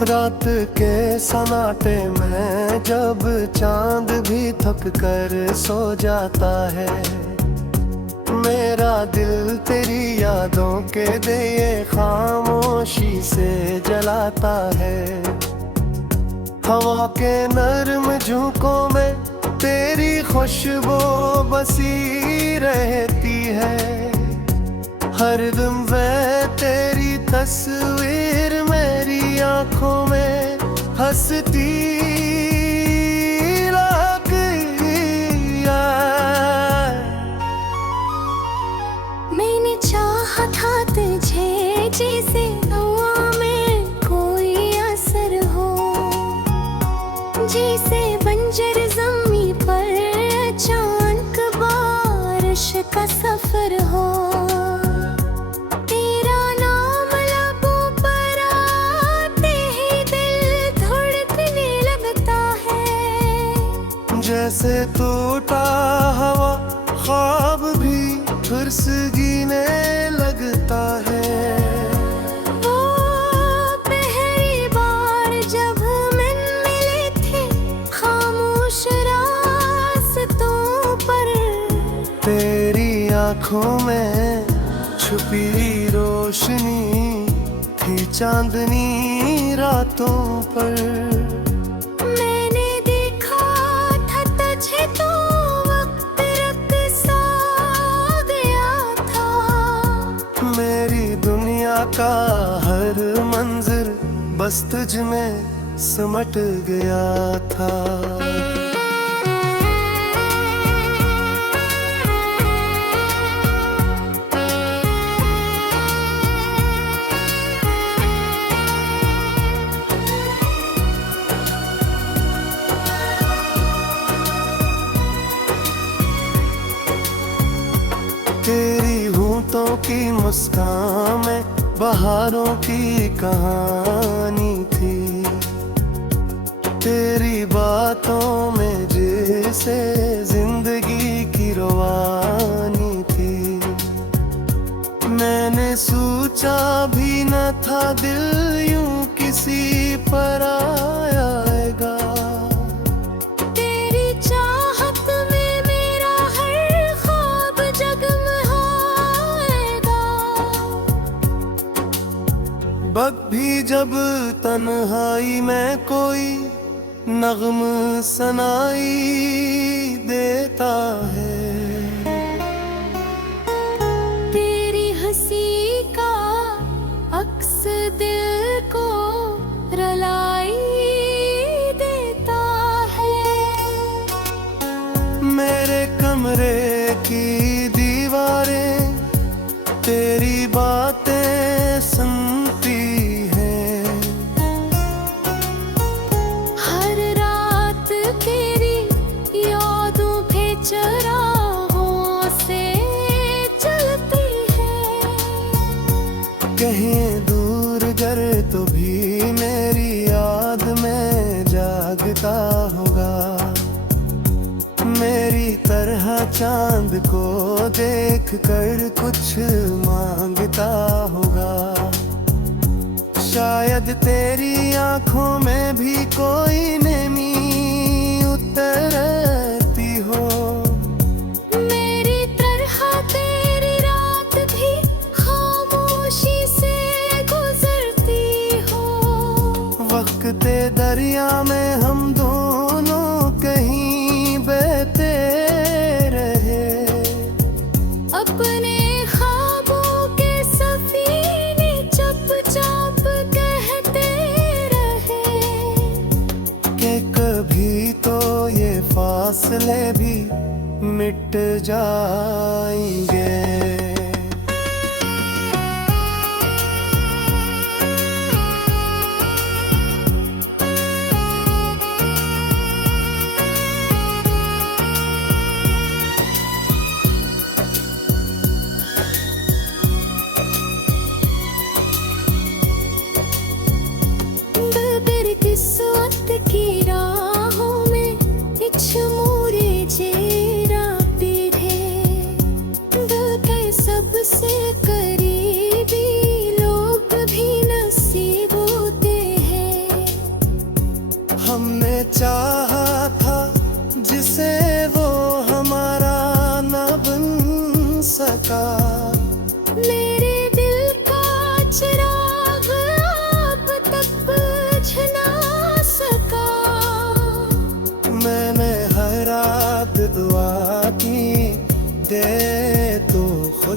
रात के सन्नाटे में जब चांद भी थक कर सो जाता है, मेरा दिल तेरी यादों के दिए खामोशी से जलाता है। हवा के नर्म झोंकों में तेरी खुशबू बसी रहती है, हरदम वह तेरी तस्वीर मेरी आंखों में हंसती लगती है। मैंने चाहा था तुझे जैसे हवा में कोई असर हो, जैसे बंजर ज़मीं पर अचानक बारिश का सफर हो। तेरा नाम लबों पर आते ही दिल धड़कने लगता है, जैसे टूटा हवा ख्वाब भी फिर से गीने लगता है। वो पहली बार जब मन मिले थे खामोश रास्तों पर, तेरी आंखों में छुपी रोशनी थी चांदनी रातों पर। मैंने देखा था तुझे तो वक्त रक़्सा गया था, मेरी दुनिया का हर मंजर बस तुझ में सिमट गया था। तेरी होंठों की मुस्कान में बहारों की कहानी थी, तेरी बातों में जैसे जिंदगी की रवानी थी। मैंने सोचा भी न था दिल यूं किसी पर आएगा, तेरी चाहत में मेरा हर ख्वाब जगमगाएगा। वक्त भी जब तन्हाई में कोई नग़्म सुनाई देता है, तेरी हंसी का अक्स दिल को रुलाई देता है। मेरे कमरे की दीवारें तेरी बातें सुनती हैं, हर रात तेरी यादों पे चरागों से चलती है। कहीं दूर गर तो भी मेरी याद में जागता होगा, मेरी तरह चांद को देख कर कुछ मांगता होगा। शायद तेरी आंखों में भी कोई नमी उतरती हो, मेरी तरह तेरी रात भी खामोशी से गुजरती हो। वक्त दरिया में हम दोनों कहीं बहते रहे, अपने ख्वाबों के सफीने चुपचाप कहते रहे, कि कभी तो ये फासले भी मिट जाएंगे। दिल किस्मत की राहों में इच मोरे जेरा पीढ़े, दिल के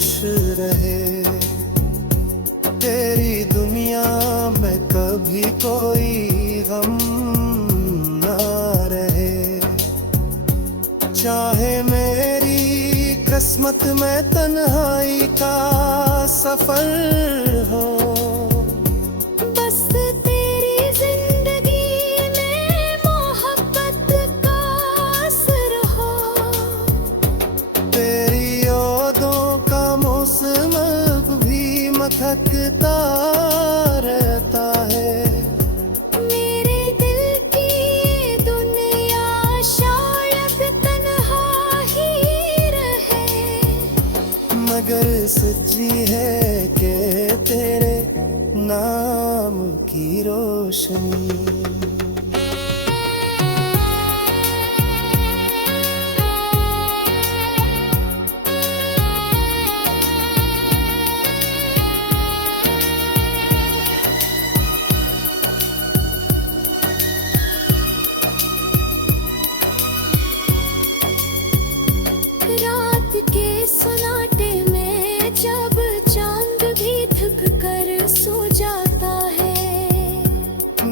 खुश रहे। तेरी दुनिया में कभी कोई गम ना रहे। चाहे मेरी किस्मत में तन्हाई का सफर हो, बस तेरी जिंदगी में मोहब्बत का असर हो। तेरी यादों का मौसम अब भी महकता रहता है। मेरे दिल की ये दुनिया शायद तन्हा ही रहे, मगर सच्ची है कि तेरे नाम की रोशनी। रात के सन्नाटे में जब चांद भी थक कर सो जाता है,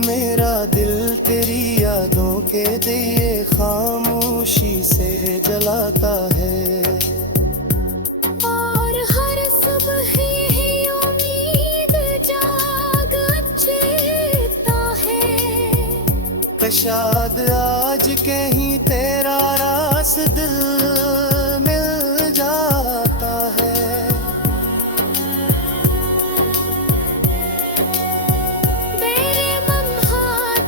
मेरा दिल तेरी यादों के दिए खामोशी से जलाता है। और हर सुबह यही उम्मीद जाग चेता है, शायद आज कहीं तेरा रास दिल मिल जाता है। मेरे मम्हा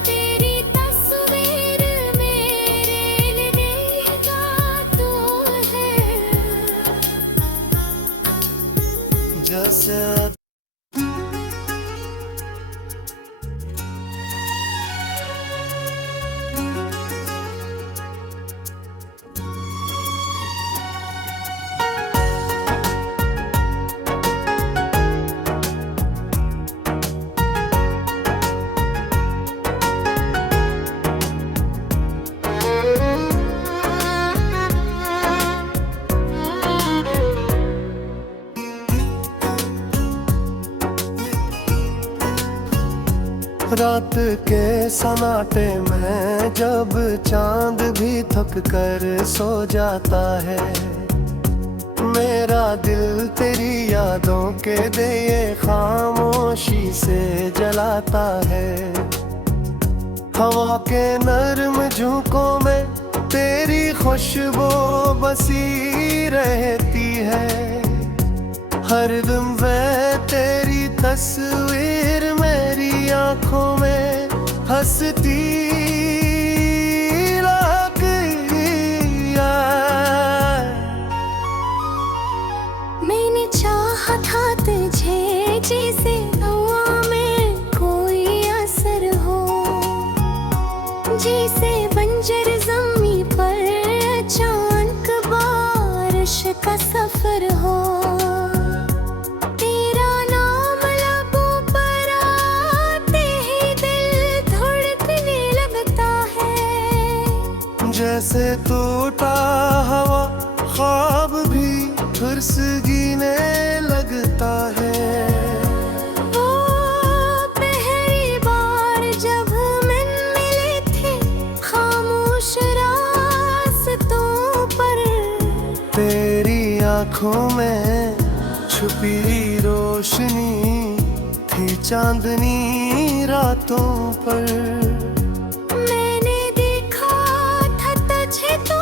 तेरी तस्वीर मेरे लिए तो है, जैसे रात के सन्नाटे में जब चांद भी थक कर सो जाता है, मेरा दिल तेरी यादों के दिए खामोशी से जलाता है। हवा के नर्म झोंकों में तेरी खुशबू बसी रहती है। हर दम वह तेरी तस्वीर मेरी आंखों में हंसती लगती है। मैंने चाहा था तुझे जैसे हवा में कोई असर हो, जैसे बंजर ज़मीं पर अचानक बारिश का सफर हो। तेरा नाम लबों पर आते ही दिल धड़कने लगता है, जैसे टूटा हवा ख्वाब भी फिर से जीने लगता है। वो पहली बार जब मन मिले थे खामोश रास्तों पर, तेरी आंखों में छुपी रोशनी थी चांदनी रातों पर। मैंने देखा था तुझे तो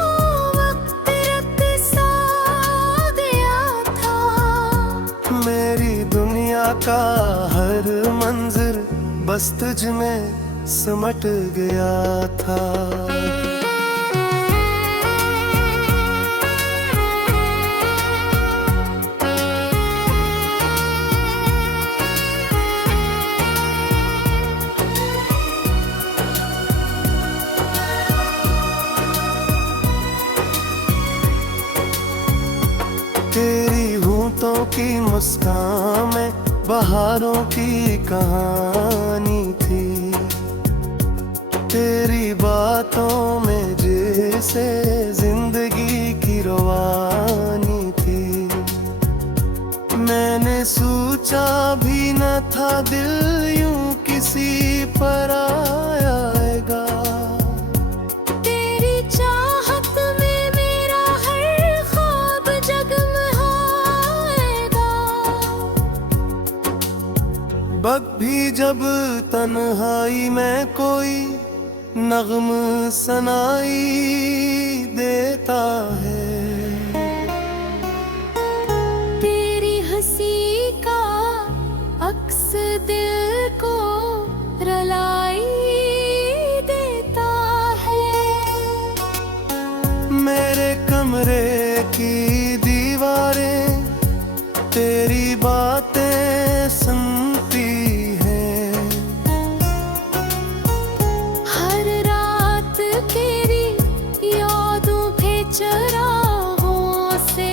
वक्त रक़्सा गया था। मेरी दुनिया का हर मंजर बस तुझ में सिमट गया था। तेरी होठों की मुस्कान में बहारों की कहानी थी। तेरी बातों में जैसे जिंदगी की रवानी थी। मैंने सोचा भी न था दिल यूं किसी पर आएगा। तेरी चाहत में मेरा हर ख्वाब जगमगाएगा। वक्त भी जब तन्हाई में कोई नग़्म सनाई देता है। तेरी हंसी का अक्स दिल को रुलाई देता है। मेरे कमरे की दीवारें तेरी बातें सुनती हैं। हर रात तेरी यादों पे चरागों से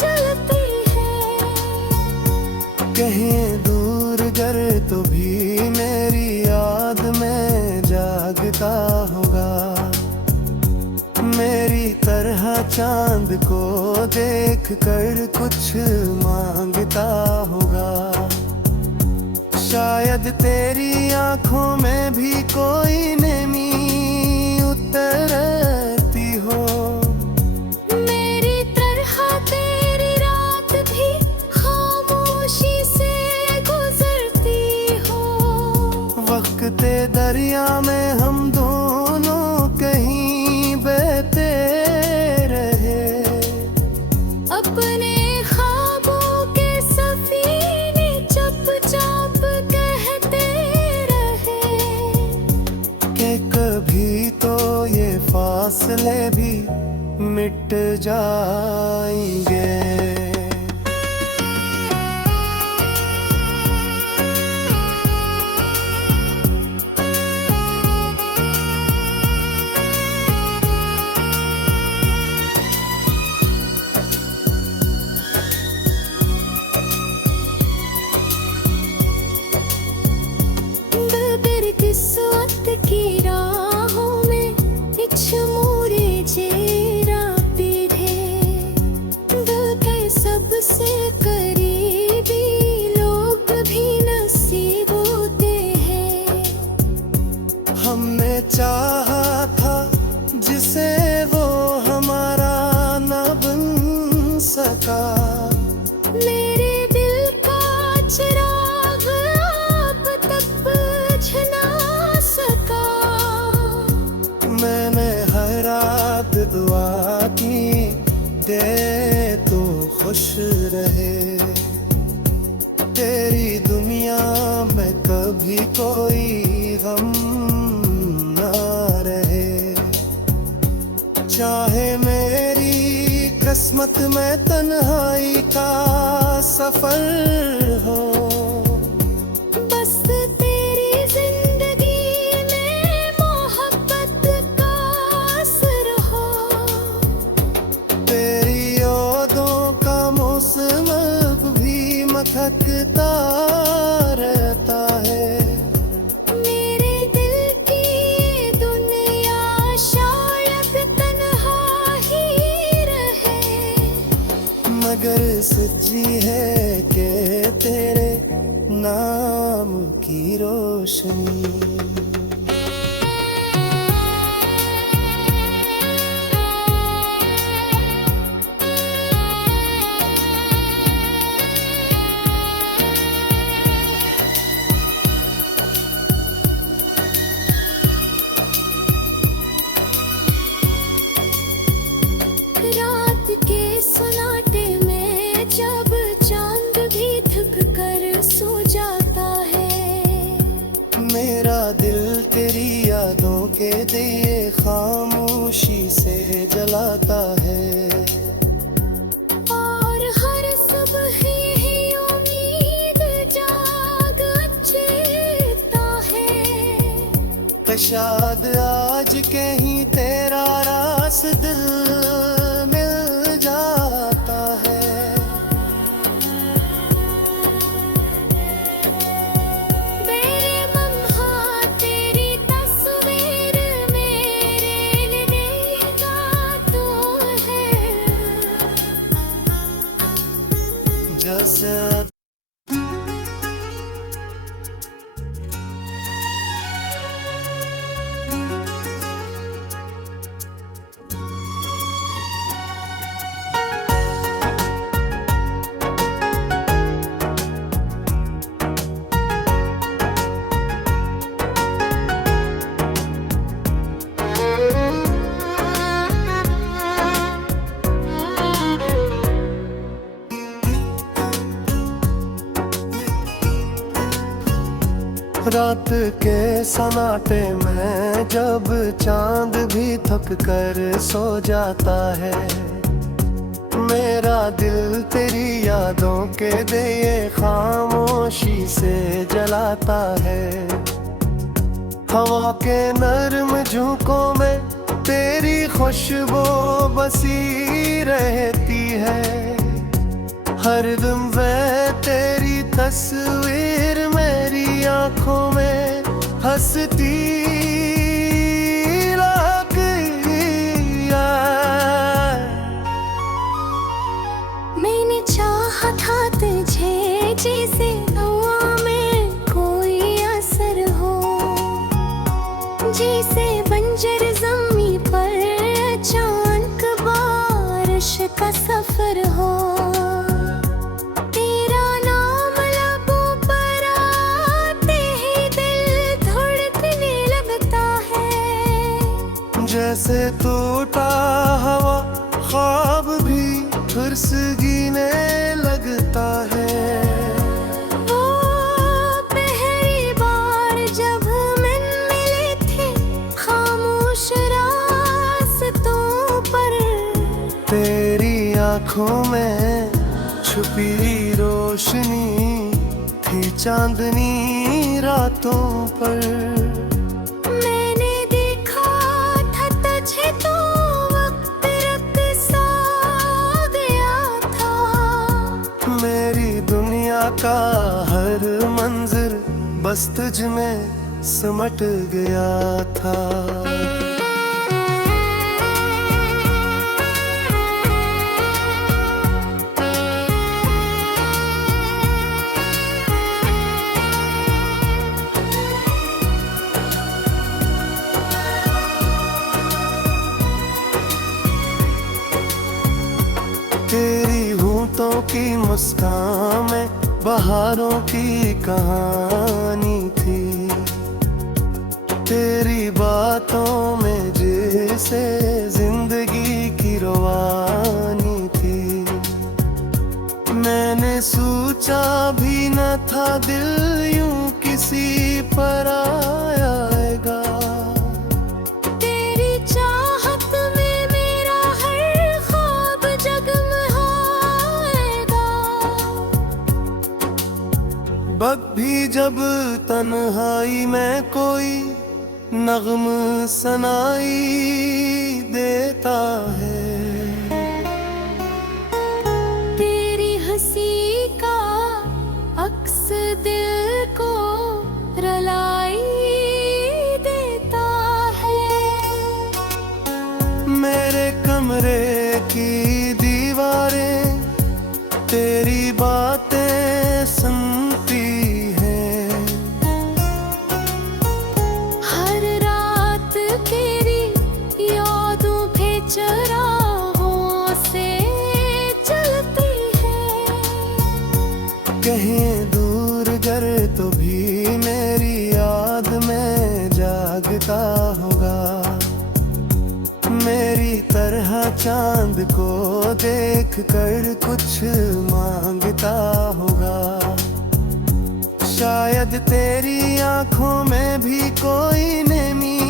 चलती है। कहीं दूर गर तो भी मेरी याद में जागता होगा। मेरी तरह चांद को देख कर कुछ मांगता होगा। शायद तेरी आंखों में भी कोई नमी उतरती हो। मेरी तरह तेरी रात भी खामोशी से गुजरती हो। वक्त दरिया में हम दोनों कहीं बहते रहे। अपने ख्वाबों के सफीने चुपचाप कहते रहे कि कभी तो ये फासले भी मिट जाएंगे। किस्मत की राहों में इछमूरे जेरा पीढ़े। दिल के सबसे करीबी लोग भी नसीब होते हैं। हमने चाहा था जिसे वो हमारा न बन सका। मेरे दिल का चिराग अब तक बुझ ना सका। मैंने हर रात दुआ की दे तो खुश रहे। तेरी दुनिया में कभी कोई गम ना रहे। चाहे मेरी किस्मत में तन्हाई का सफर हो। बस तेरी जिंदगी में मोहब्बत का असर हो। तेरी यादों का मौसम अब भी महकता रहता है। मेरे दिल की ये दुनिया शायद तन्हा ही रहे। मगर सच्ची है कि तेरे नाम की रोशनी। रात के सन्नाटे में जब चांद भी थक कर सो जाता है। मेरा दिल तेरी यादों के दिए खामोशी से जलाता है। और हर सुबह यही उम्मीद जाग चेता है। शायद आज कहीं तेरा रास दिल मिल जाता है। मेरे मम्हा तेरी तस्वीर मेरे लिए तो है। जैसे रात के सन्नाटे में जब चांद भी थक कर सो जाता है, मेरा दिल तेरी यादों के दिए खामोशी से जलाता है। हवा के नर्म झोंकों में तेरी खुशबू बसी रहती है, हरदम वह तेरी तस्वीर मेरी आंखों में हंसती लगती है। मैंने चाहा था तुझे जैसे हवा में कोई असर हो, जैसे बंजर ज़मीं पर अचानक बारिश का सफर हो। तेरा नाम लबों पर आते ही दिल धड़कने लगता है, जैसे टूटा हवा ख्वाब भी फिर से जीने लगता है। वो पहली बार जब मन मिले थे खामोश रास्तों पर, तेरी आंखों में छुपी रोशनी थी चांदनी रातों पर। मैंने देखा था तुझे तो वक्त रक़्सा गया था। मेरी दुनिया का हर मंजर बस तुझ में सिमट गया था। तेरी होठों की मुस्कान में बहारों की कहानी थी, तेरी बातों में जैसे जिंदगी की रवानी थी। मैंने सोचा भी न था दिल यूं किसी पर आएगा, तेरी चाहत में मेरा हर ख्वाब जगमगाएगा। वक्त भी जब तन्हाई में कोई नग़्म सुनाई देता है, तेरी हंसी का अक्स दिल को रुलाई देता है। मेरे कमरे की दीवारें तेरी बातें सुनती हैं, हर रात तेरी यादों पे चराहों से चलती है। कहीं दूर गर तो भी मेरी याद में जागता होगा, मेरी तरह चांद को देख कर कुछ मांगता होगा। शायद तेरी आंखों में भी कोई नमी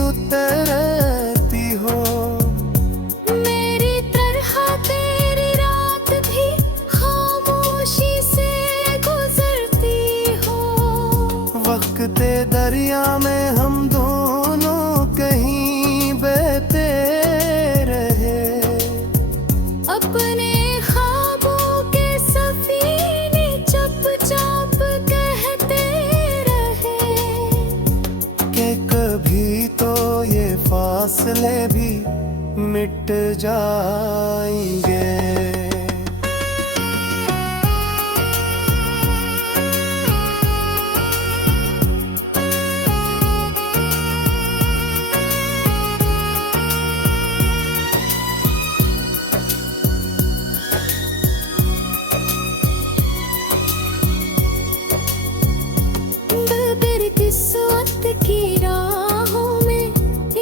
उतरती हो, मेरी तरह तेरी रात भी खामोशी से गुजरती हो। वक्त के दरिया में हम दोनों कहीं बहते रहे, अपने ख्वाबों के सफीने चुपचाप कहते रहे, कि कभी तो ये फासले भी मिट जाएंगे। इस वक्त की राहों में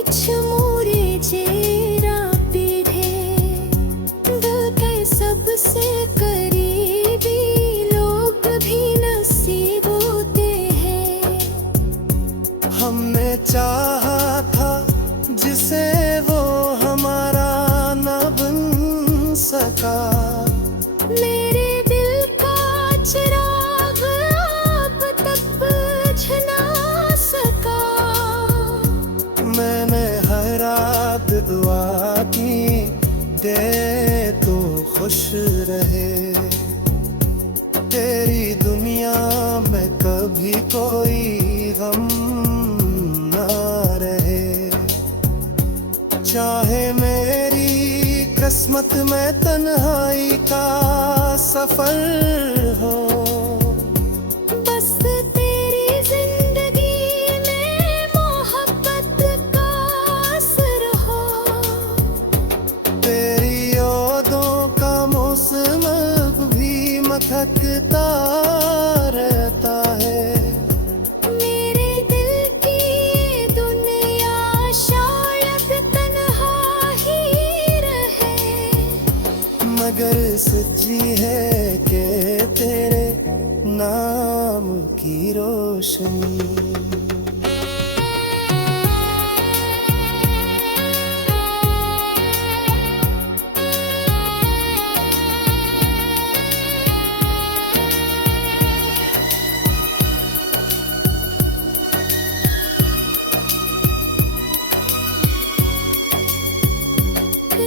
इच मोरे जेरा पीढ़े, दिल के चाहा था जिसे वो हमारा न बन सका। मेरे दिल का चिराग अब तक बुझ ना सका। मैंने हर रात दुआ की, दे तो खुश रहे। तेरी दुनिया में कभी कोई गम ना रहे। चाहे मेरी किस्मत में तन्हाई का सफर हो, बस तेरी जिंदगी में मोहब्बत का असर हो। तेरी यादों का मौसम अब भी महकता रहता है। मेरे दिल की ये दुनिया शायद तन्हा ही रहे, मगर सच्ची है कि तेरे नाम की रोशनी।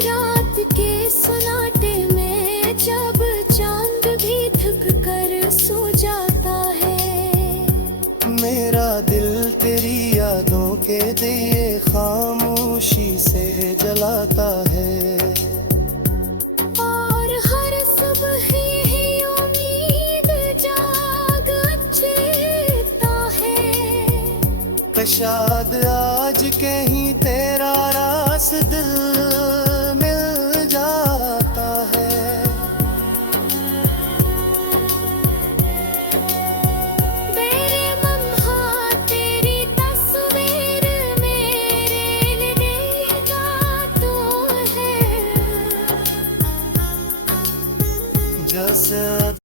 रात के सन्नाटे में जब चांद भी थक कर सो जाता है, मेरा दिल तेरी यादों के दिए खामोशी से जलाता है। और हर सुबह यही उम्मीद जाग चेता है। शायद आज कहीं तेरा रास दिल